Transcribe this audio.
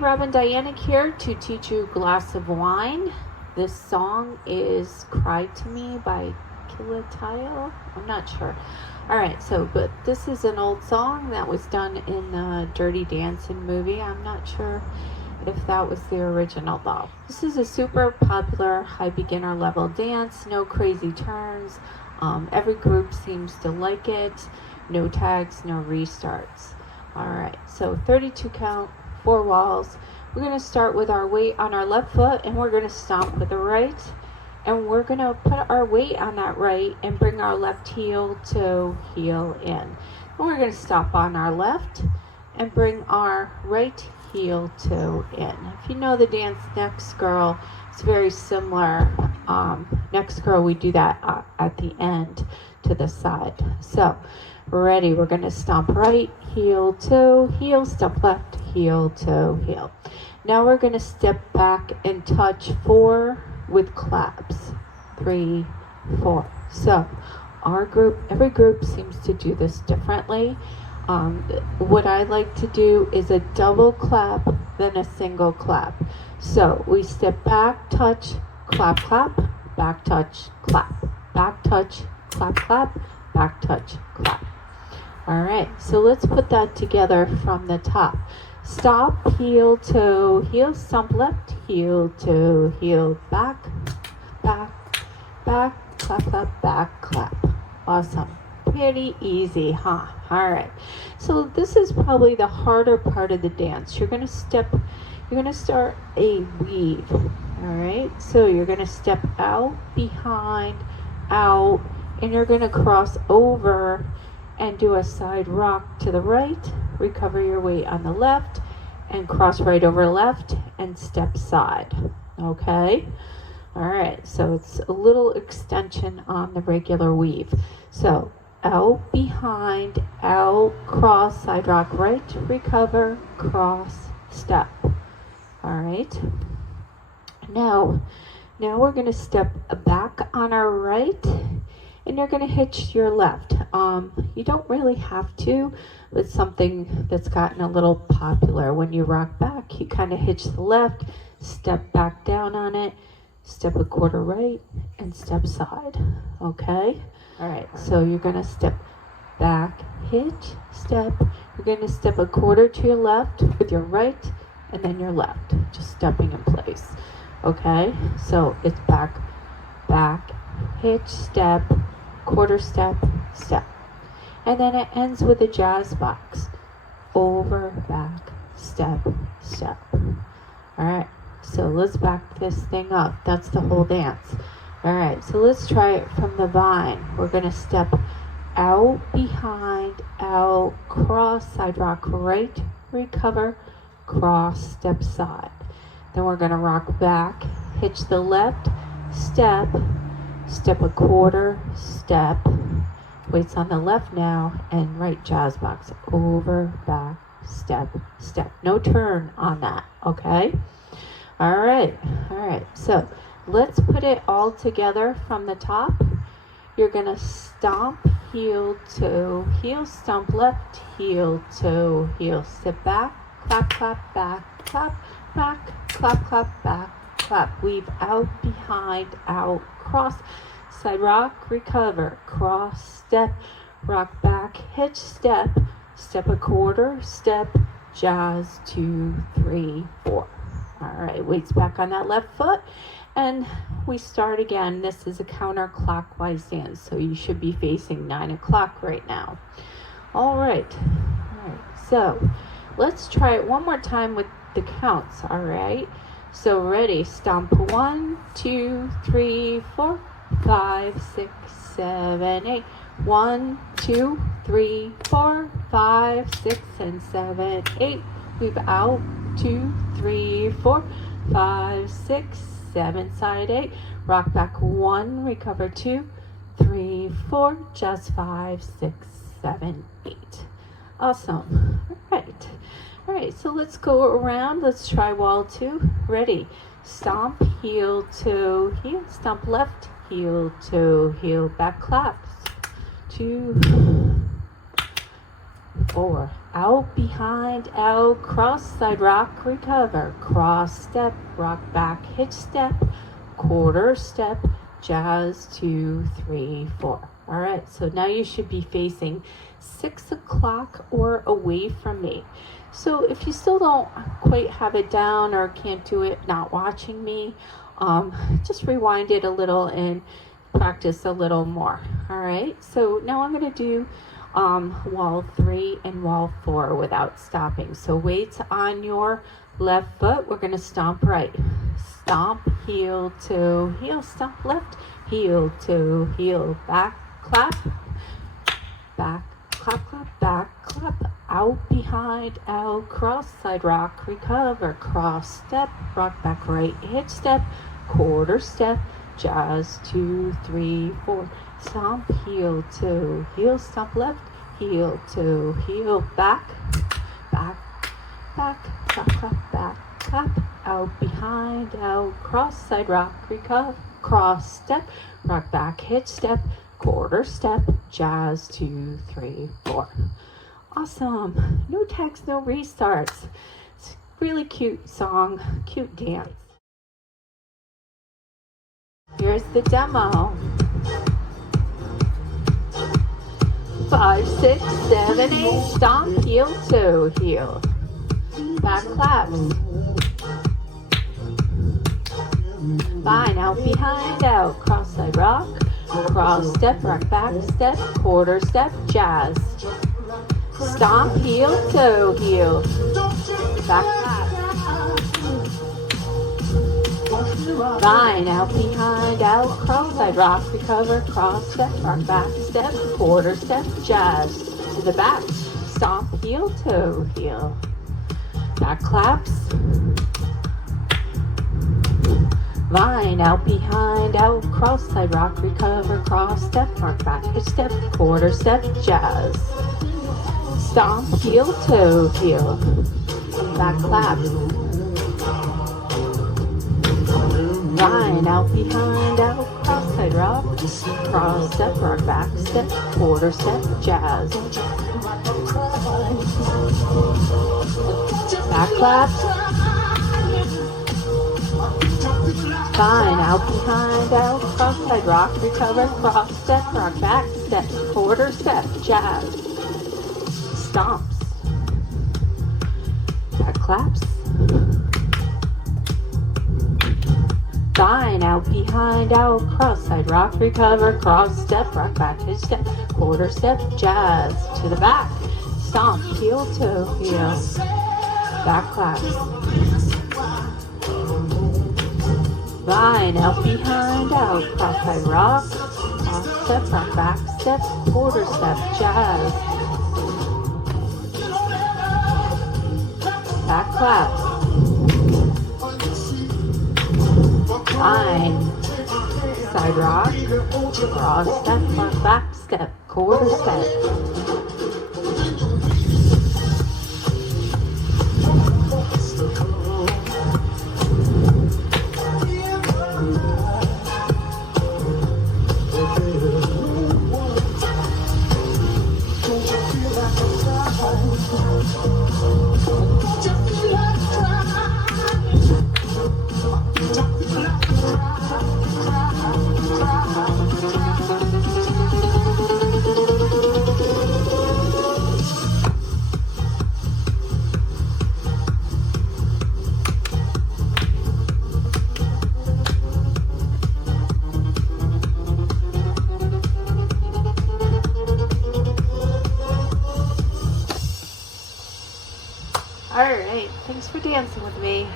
Robin Dyanick here to teach you Glass of Wine. This song is Cry to Me by Kilotile. I'm not sure. Alright, but this is an old song that was done in the Dirty Dancing movie. I'm not sure if that was the original though. This is a super popular high beginner level dance, no crazy turns. Every group seems to like it. No tags, no restarts. Alright, so 32 count, 4 walls. We're going to start with our weight on our left foot and we're going to stomp with the right. And we're going to put our weight on that right and bring our left heel to heel in. And we're going to stop on our left and bring our right heel to in. If you know the dance Next Girl, it's very similar. Next Girl, we do that at the end to the side. So, we're ready. We're going to stomp right, heel to heel, stomp left, heel to heel. Now we're going to step back and touch 4 with claps. 3, 4. So every group seems to do this differently. What I like to do is a double clap, then a single clap. So we step back, touch, clap, clap, back touch, clap, back touch, clap, clap, back touch, clap. Alright, so let's put that together from the top. Stop, heel to heel, stomp left, heel to heel, back, back, back, clap, clap, back, clap. Awesome. Pretty easy, huh? Alright, so this is probably the harder part of the dance. You're going to start a weave. Alright, so you're going to step out, behind, out, and you're going to cross over and do a side rock to the right, recover your weight on the left, and cross right over left, and step side, okay? All right, so it's a little extension on the regular weave. So, out, behind, out, cross, side rock right, recover, cross, step. All right? Now we're gonna step back on our right, and you're going to hitch your left. You don't really have to, but something that's gotten a little popular. When you rock back, you kind of hitch the left, step back down on it, step a quarter right, and step side. Okay? All right, so you're going to step back, hitch, step. You're going to step a quarter to your left with your right, and then your left, just stepping in place. Okay? So it's back, back, hitch, step, quarter step, step. And then it ends with a jazz box. Over, back, step, step. Alright, so let's back this thing up. That's the whole dance. Alright, so let's try it from the vine. We're going to step out, behind, out, cross, side rock right, recover, cross, step side. Then we're going to rock back, hitch the left, step, step a quarter, step, weights on the left now, and right jazz box, over, back, step, step. No turn on that, okay? All right, so let's put it all together from the top. You're gonna stomp, heel to heel, stomp left, heel to heel, step back, clap, clap, back, clap, back, clap, clap, back, clap, weave out, behind, out, cross, side rock, recover, cross, step, rock back, hitch, step, step a quarter, step, jazz, 2, 3, 4. All right, weights back on that left foot, and we start again. This is a counterclockwise dance, so you should be facing 9 o'clock right now. All right, so let's try it one more time with the counts, all right? So ready, stomp 1, 2, 3, 4, 5, 6, 7, 8. 1, 2, 3, 4, 5, 6, and 7, 8. Weave out, 2, 3, 4, 5, 6, 7, side 8. Rock back 1, recover 2, 3, 4, just 5, 6, 7, 8. Awesome. All right, so let's go around. Let's try wall 2. Ready? Stomp, heel to heel, stomp left, heel to heel, back claps. 2, 4. Out, behind, out, cross, side rock, recover, cross, step, rock back, hitch step, quarter step, jazz, 2, 3, 4. All right, so now you should be facing 6 o'clock or away from me. So if you still don't quite have it down or can't do it not watching me, just rewind it a little and practice a little more. All right, so now I'm going to do wall 3 and wall 4 without stopping. So weights on your left foot. We're going to stomp right. Stomp, heel to heel, stomp left, heel to heel, back, clap, back, clap, clap, back, clap, out, behind, out, cross, side rock, recover, cross, step, rock back, right, hitch step, quarter step, jazz, 2, 3, 4, stomp, heel to heel, stomp left, heel to heel, back, back, back, clap, clap, back, clap, out, behind, out, cross, side rock, recover, cross, step, rock back, hitch step, quarter step, jazz, 2, 3, 4. Awesome. No tags, no restarts. It's a really cute song, cute dance. Here's the demo. 5, 6, 7, 8, stomp, heel to heel. Back claps. Fine, out, behind, out, cross side rock, cross step, rock back step, quarter step, jazz. Stomp, heel to heel. Back clap. Fine, out, behind, out, cross side rock, recover, cross step, rock back step, quarter step, jazz. To the back. Stomp, heel to heel. Back claps. Vine, out, behind, out, cross, side rock, recover, cross, step, rock back, hitch step, quarter step, jazz. Stomp, heel to heel. Back claps. Vine, out, behind, out, cross, side rock, cross, step, rock back, step, quarter step, jazz. Back claps. Fine, out, behind, out, cross, side rock, recover, cross, step, rock back, step, quarter step, jazz. Stomps. Back claps. Fine, out, behind, out, cross, side rock, recover, cross, step, rock back, hitch step, quarter step, jazz. To the back. Stomp, heel to heel. Back claps. Vine, out, behind, out, cross side rock, cross step, rock back step, quarter step, jazz. Back clap. Vine, side rock, cross step, rock back step, quarter step. All right, thanks for dancing with me.